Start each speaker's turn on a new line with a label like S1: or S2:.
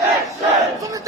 S1: action